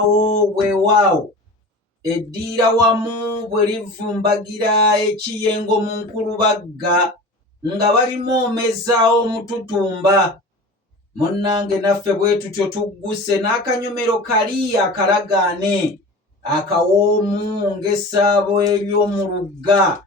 Weewaawo eddiira wamu bwe livumbagira ekiyengo mu Nkulubagga nga balimwomeza omututumba. Munnange naffe bwe tutyo tugguse n'akanyomero kali akalagaane akawoomu ng'essaabo ery'omu lugga.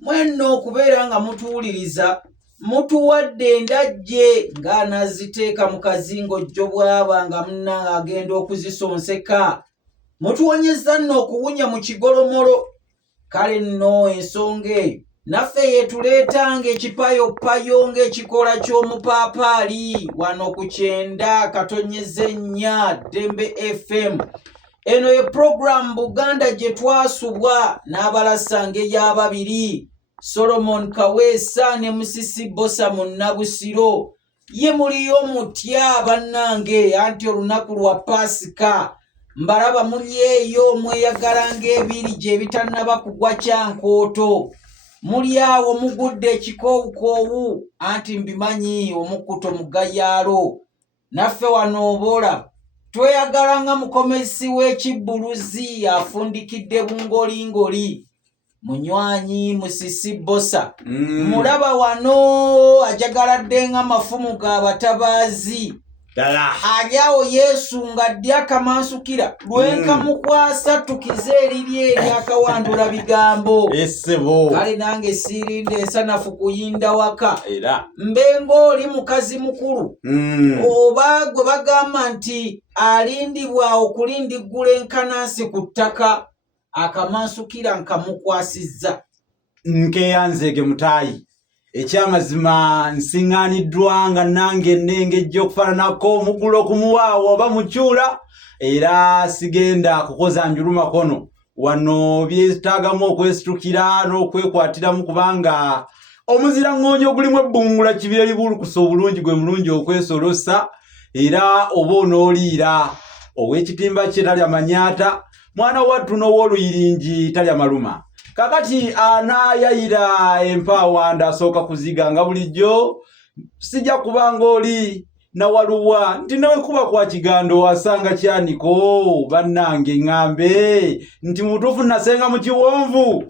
Mwenna okubeera nga mutuwuliriza mutuwadde endajje ng'anaaziteeka mu kazingojjo bw'aba nga munnange agenda okuzisonseka. Mutuwonyezza nno okuwunya mu kigolomolo. Kale nno ensonga eyo naffe yeetuleeta ng'ekipayopayo ng'ekikola ky'omupaapaali wano ku 90.4 Dembe FM. Eno ye program Buganda gye twasubwa n'abalasa ng'ey'ababiri Solomon Kaweesa ne Musisi Bosa mu Nabusiro. Ye muliyo mutya bannange anti olunaku lwa Pasika. Mbalaba muli eyo mweyagala ng'ebiri gye bitannaba kugwa kyankooto. Muli awo mugudde ekikoowukoowu anti mbimanyi omukkuto mugayaalo. Naffe wano obola tweyagala nga mukomesi w'ekibbuluzi afundikidde bungolingoli. Munywanyi Musisi Bosa mulaba wano ajagaladde nga mafumu ga batabaazi. Alyawo Yesu ng'addy akamansukira lwenkamukwasa tukize eriri eri akawandula bigambo. Kale nange siirinde ensanafu kuyinda waka mbenga oli mukazi mukulu oba gwe bagamba nti alindibwa okulindiggula enkanansi ku ttaka akamansukira nkamukwasizza. Nkeyanzege mutaayi ekyamazima nsiŋŋaaniddwa nga nange ennengejja okufaananako omugulo okumuwaawo oba mukyula era sigenda kukoza njuluma kono wano byetaagamu okwesitukira n'okwekwatiramu kubanga omuzira ŋŋoonyo gulimu ebbungula kibira libulukusa obulungi gwe mulungi okwesolosa era oba onooliira ow'ekitimba kye talya manyaata mwana wattu n'ow'oluyiringi talya maluma. Kakati anaayayira empawanda asooka kuziga nga bulijjo sijja kubanga oli nawaluwa nti nawe kuba kwa kigando wasanga kyaniko bannange ŋŋambe nti mutuufu nasenga mu kiwonvu.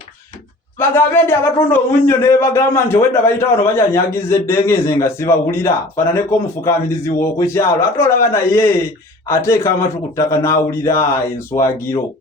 Bagambe ndi abatunda omunnyo ne bagamba nti wedda bayita wano banyanyagiza eddenge nze nga sibawulira fananeko omufukaamirizi w'okukyalo ate olaba naye ateeka amatu ku ttaka n'awulira enswagiro.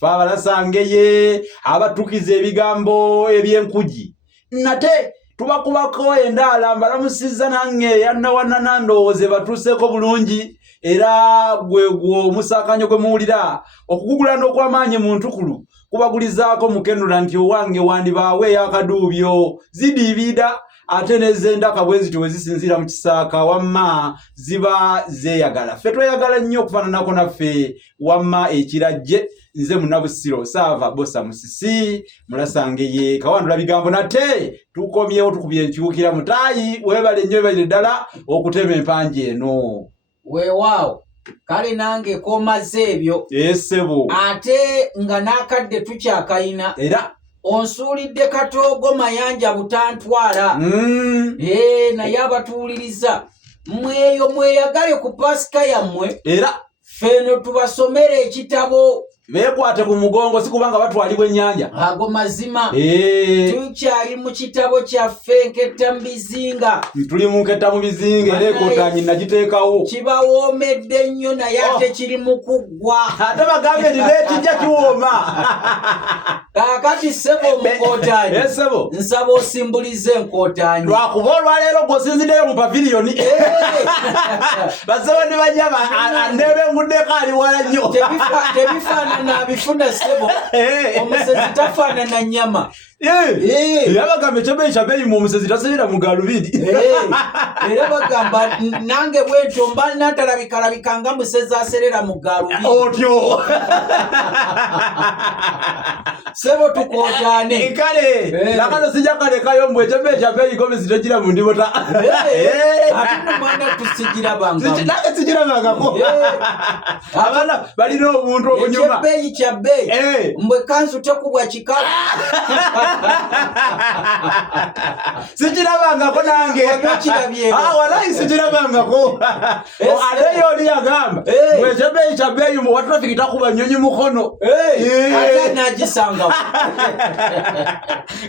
Fabalasangeye abatukiza ebigambo eby'enkugi nate tubakubako endaala mbalamusizza nange yannawanana ndowooze batuuseeko bulungi era gwegwo omusaakanyo gwe muwulira okugugula n'okw'amaanyi mu ntukulu kubagulizaako mukenula nti owange wandibaaweeyo akaduubyo zidiibida ate n'ezendaka bwe ziti we zisinziira mu kisaaka wamma ziba zeeyagala. Ffe tweyagala nnyo okufaananako naffe wamma ekirajje. Nze Munabusiro Saava Bosa Musisi mulasangeye kawandula bigambo nate tukomyewo tukubye enkyukira mutaayi weebale nnyo weebale ddala okutema empanje eno. Weewaawo kale nange komaze ebyo esebo ate nga n'akadde tukyakayina era onsuulidde Katoogo Mayanja butantwala. Naye abatuwuliriza mweyo mweyagale ku Pasika yammwe era ffeno tubasomere ekitabo beekwate ku mugongo si kubanga batwalibwa ennyanja. Ago mazima tukyali mu kitabo kyaffe Nketta mu Bizinga. Tuli mu Nketta mu Bizinga era ekootaanyi nagiteekawo. Kibawoomedde nnyo naye ate kiri mu kuggwa. Ate bagambe nti kijja kiwooma. Kaakati ssebo omukootaanyi nsaba osimbulize enkootaanyi. Lwakuba olwaleero gw'osinziddeyo mu paviliyoni. Basebo ne banyama ndebe nguddeko ali wala nnyo. Tebifaanana bifuna ssebo omusezi tafaanana nnyama. Bagambe ekyobeeyi beeyimu omusezi taseera mu gaalubindi. Era bagamba nange bwentyo mba natalabikalabika nga musezi aserera mu gaalubindi. Otyo ssebo tukootaane. Kale nakano sijja kalekayo mbwe ekyobeeyi beeyi gomezi togira mu ndibota. Ate nomwana tusigirabanga. Nange sigirabangako. Abana balina obuntu obunyuma. Ekyebeeyi kya bbeeyi. Mbwe kanzu tekubwa kikalu. Sikirabangako nange. Walayi sikirabangako. Ate yoli yagamba. Ekyebeeyi kya bbeeyi wa traffic takuba nnyonyi mukono. Ate nagisangawo.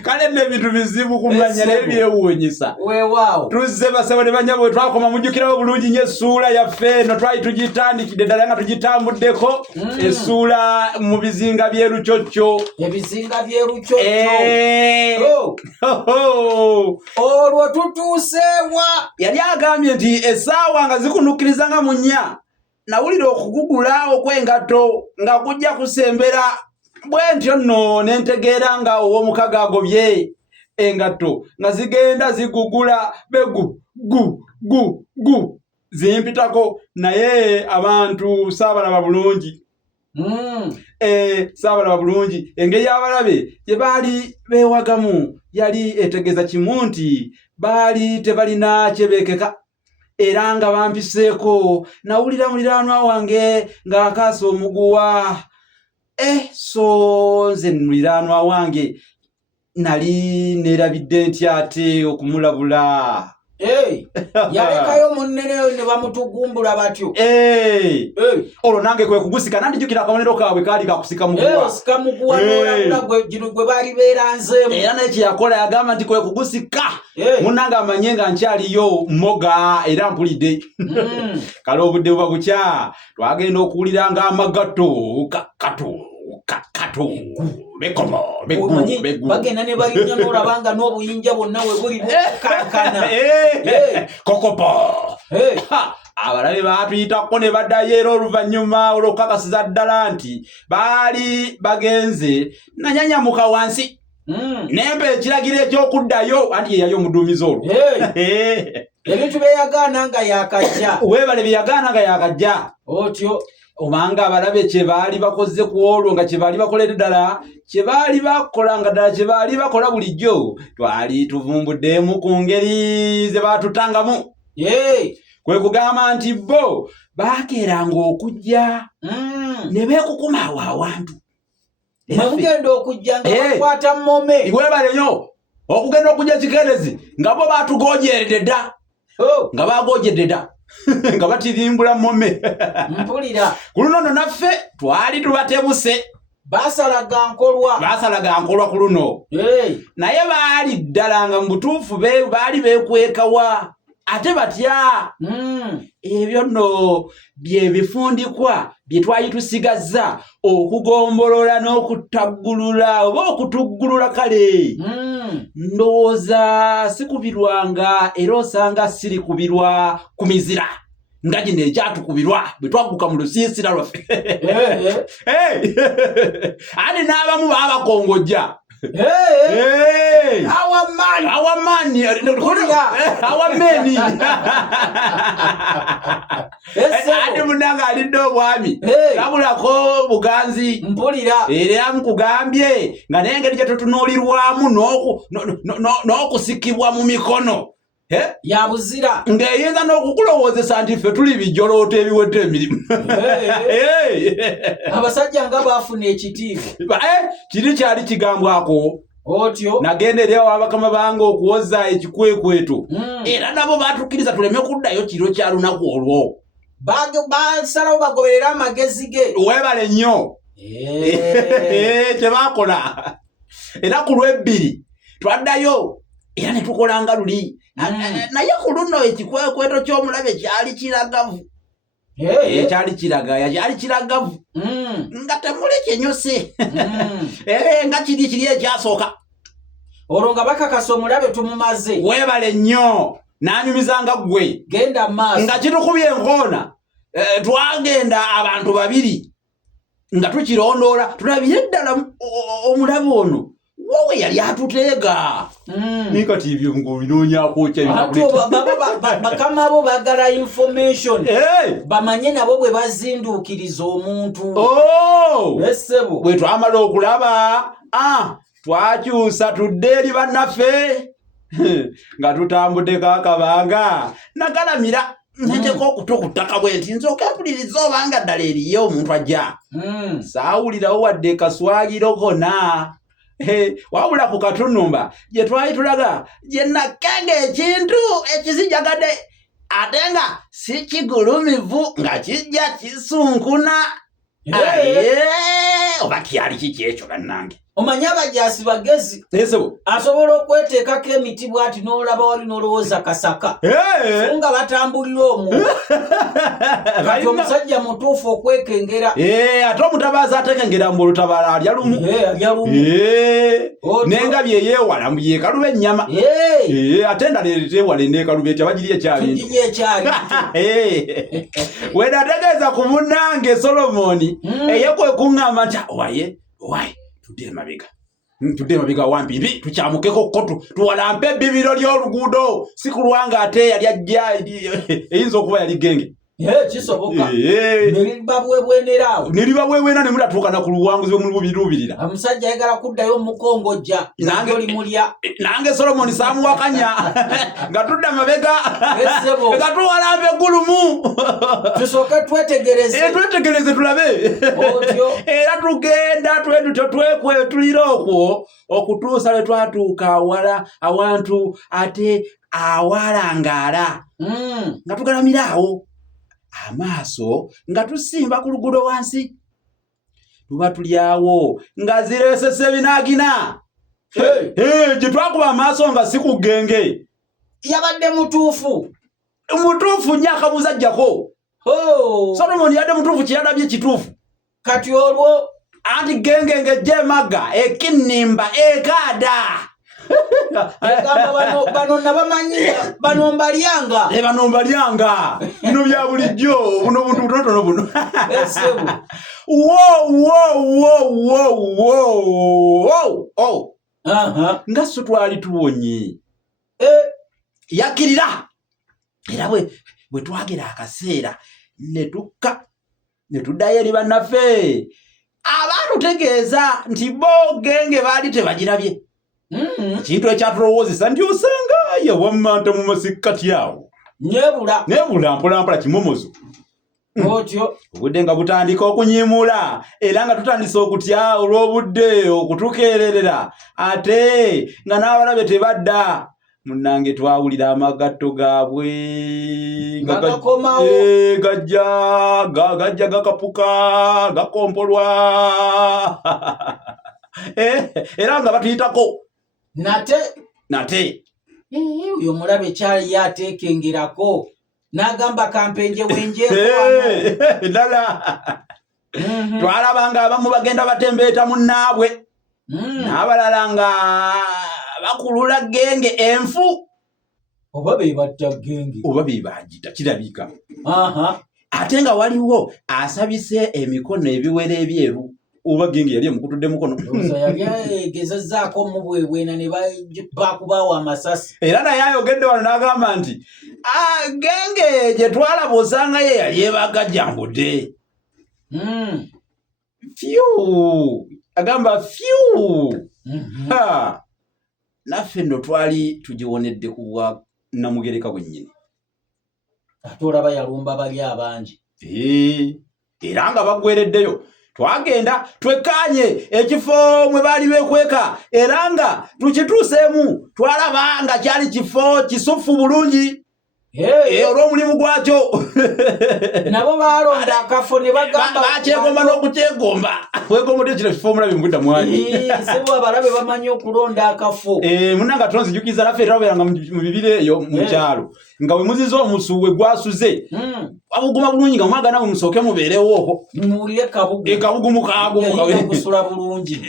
Kale n'ebintu bizibu kumanya n'ebyewuunyisa. Weewaawo. Tuzze basebo ne banyabo twakoma mujjukirawo bulungi nnyo essuula yaffe eno twali tugitandikidde ddala nga tugitambuddeko. Essuula mu bizinga by'erucocco. Ebizinga by'erucocco. Olwo tutuuseewa. Yali agambye nti essaawa nga zikunukkiriza nga mu nnya. Nawulira okugugula okw'engatto nga kujja kusembera bwe ntyo nno ne ntegeera nga ow'omukaga agobye engatto nga zigenda zigugula gu zimpitako naye abantu saabalaba bulungi. Saabalaba bulungi engeri abalabe gye baali beewagamu yali etegeeza kimu nti baali tebalina kyebeekeka era nga bampiseeko. Nawulira muliraanwa wange ng'akaasa omuguwa. So nze muliraanwa wange nali neerabidde ntya ate okumulabula. Yalekayo munne ne bamutugumbula batyo. Olwo nange kwe kugusika nandijjukira akabonero kaabwe kaali kakusika muguwa. Osika muguwa n'olabula gino gwe baali beeranzeemu. Era naye kye yakola yagamba nti kwe kugusika munnange amanye nga nkyaliyo mmoga era mpulidde. Kale obudde buba bukya twagenda okuwulira ng'amagato kato bekomo bagenda ne balinnya n'olabanga n'obuyinja bwonna we buli bukankana. Kokopo. Abalabe baatuyitako ne baddayo era oluvannyuma olw'okukakasiza ddala nti baali bagenze nanyanyamuka wansi. Nemba ekiragiro eky'okuddayo anti ye yali omuduumizi olwo. Ebintu byeyagaana nga yakajja. Weebale byeyagaana nga yakajja. Otyo. Obanga abalabe kye baali bakoze ku olwo nga kye baali bakoledde ddala kye baali bakola nga ddala kye baali bakola bulijjo twali tuvumbuddemu ku ngeri ze baatutangamu. Kwe kugamba nti bo baakeeranga okujja ne beekukuma awo awantu. Mugenda okujja nga bakwata mmome. Weebale nnyo okugenda okujja kikerezi nga bo baatugoojeredde dda. Nga baagoojedde dda. Nga batirimbula mmome. Mpulira. Ku luno naffe twali tubatebuse. Baasalaga nkolwa ku luno. Naye baali ddala nga mu butuufu baali beekwekawa. Ate batya. Ebyo nno bye bifundikwa bye twali tusigazza okugombolola n'okutaggulula oba okutuggulula kale. Ndowooza sikubirwanga era osanga siri kubirwa ku mizira nga gino ekyatukubirwa bwe twagguka mu lusiisira lwaffe. Ate n'abamu baabakongojja. Our man. Ate munanga alidde obwami labulako buganzi. Mpulira. Era nkugambye nga n'engeri gye tutunuulirwamu n'okusikibwa mu mikono ya buzira ng'eyinza n'okukulowoozesa nti ffe tuli bijjolooto ebiwedde emirimu. Abasajja nga baafuna ekitiibwa. Kiri kyali kigambwako. Otyo. Nagenda eri abakama bange okuwoza ekikwekweto. Era nabo baatukkiriza tuleme kuddayo kiro kya lunaku olwo. Basalawo bagoberera amagezi ge. Weebale nnyo. Kye baakola. Era ku Lwebiri twaddayo era ne tukola nga luli. Naye ku luno ekikwekweto ky'omulabe kyali kiragavu. Kyali kiragavu. Nga temuli kinyusi. Nga kiri ekyasooka. Olwo nga bakakasa omulabe tumumaze. Weebale nnyo. N'anyumiza nga ggwe. Genda maaso. Nga kitukubye enkoona. Twagenda abantu babiri. Nga tukirondoola. Tulabire ddala omulabe ono. Wowe yali atuteega. Nikati ebyo ng'obinoonyako bakama bo bagala information. Bamanye nabo bwe bazinduukiriza omuntu. Essebo. Bwe twamala okulaba twakyusa tudde eri bannaffe nga tutambuddeko akabanga nagalamira nteko okutokutaka bwe nti nzoka mpuliriza obanga ddala eriyo omuntu ajja saawulirawo wadde kaswagiro kona wabula ku katunumba gye twali tulaga gye nakenge ekintu ekizijagadde ate nga si kigulumivu nga kijja kisunkuna oba kyali kiki ekyo bannange omanyi abajaasi bagezi asobola okweteekako emiti bw'ati n'olaba wali n'olowooza kasaka nga batambulira omwo kati omusajja mutuufu okwekengera ate omutabaazi atekengera mu olutabaala alya lumu n'engabi eyeewala mbu yeekaluba ennyama ate endala eteewala enneekaluba etya bagirya ekyabintu wenategeeza ku munnange Solomoni eyekwekuŋŋamba nti waye tudde emabega wampimbi tukyamukeko ko tuwalampe ebbibiro ly'oluguudo si kulwanga ate yali ajja eyinza okuba yali genge kisoboka neriba bwebwena ne mulatuuka na ku luwanguzi bwe mulubirubirira omusajja ayagala kuddayo mukongojja olimulya nange Solomoni saamuwakanya nga tudda mabega nga tuwalampa eggulumu tusooke twetegereze tulabe era tugenda twedutyo twekwetulira okwo okutuusa lwe twatuuka awantu ate awalangaala nga tugalamira awo amaaso nga tusimba ku luguudo wansi tuba tulyawo nga zireesese ebinaagina gye twakuba amaaso nga si ku ggenge yabadde mutuufu nnyo akabuuza ajjako Solomoni yadde mutuufu kyeyalabye kituufu kati olwo anti genge ng'ejja emagga ekinnimba ekaada bano nabamanyira bano mbalyanga bino bya bulijjo buno buntu butonotono buno nga so twali tuwonye yakkirira era bwe twagera akaseera ne tuddayo eri bannaffe abatutegeeza nti bo genge baali tebagirabye kintu ekyatulowoozesa nti osanga yawamanta mu masikkati awo nebula mpolampola kimomozo otyo obudde nga butandika okunyiimula era nga tutandise okutya olw'obudde okutukeererera ate nga n'abalabe tebadda munnange twawulira amagatto gaabwe gajja gakapuka gakompolwa era nga batuyitako nate oyo mulabe kyali yateekengerako n'agamba kampenje wenjeeko ddala twalabanga abamu bagenda batembeeta munnaabwe n'abalala nga bakulula genge enfu oba bebatta genge oba bebagita kirabika ate nga waliwo asabise emikono ebiwere ebyeru oba genge yali emukutudde mukono yali agezazaako mubwebwena ne bakubaawo amasasi era naye ayogedde wano n'agamba nti genge gye twalaba osanga ye yali ebagajjambudde agamba fyu naffe nno twali tugiwonedde ku bwa Namugereka bwennyini ate olaba yalumba bali abangi era nga baggwereddeyo twagenda twekkaanye ekifo mwe baali beekweka era nga tukituuseemu twalaba nga kyali kifo kisufu bulungi olw'omulimu gwakyo nabo balonda akafo ne bagamba bakyegomba n'okukyegomba wegomba kino kifo omulabi mugudda mwali sebo abalabe bamanyi okulonda akafo munanga tonzijukiza naffe twabeeranga mu bibire eyo mu kyalo nga we muziza omusuwe gwasuze abuguma bulungi nga mwagana bwe musooke mubeerewo muwulire kabugumu kaagusula bulungi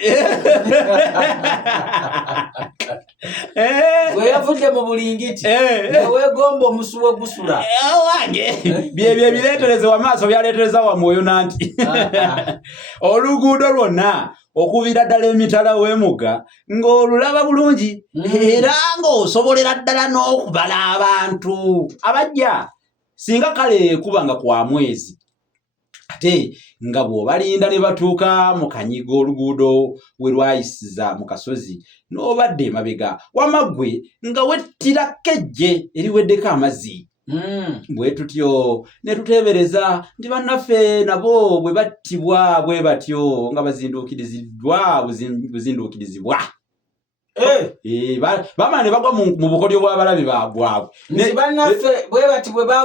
bwe yavudde mu bulingiti weegomba omusuwe gusula wange byebyo ebireetereze wamaaso byaleetereza wa mwoyo nanti oluguudo lwonna okuviira ddala emitala w'emugga ng'olulaba bulungi era ng'osobolera ddala n'okubala abantu abajja singa kale kuba nga kwa mwezi ate nga bw'obalinda ne batuuka mu kanyiga oluguudo we lwayisiza mu kasozi n'obadde emabega wamaggwe nga wettira kkejje eriweddeko amazzi bwe tutyo ne tutebereza ndi bannaffe nabo bwe battibwa bwe batyo nga buzinduukirizibwa bamane bagwa mu bukodyo bw'abalabe bwabwe bannaffe bwe bati bwe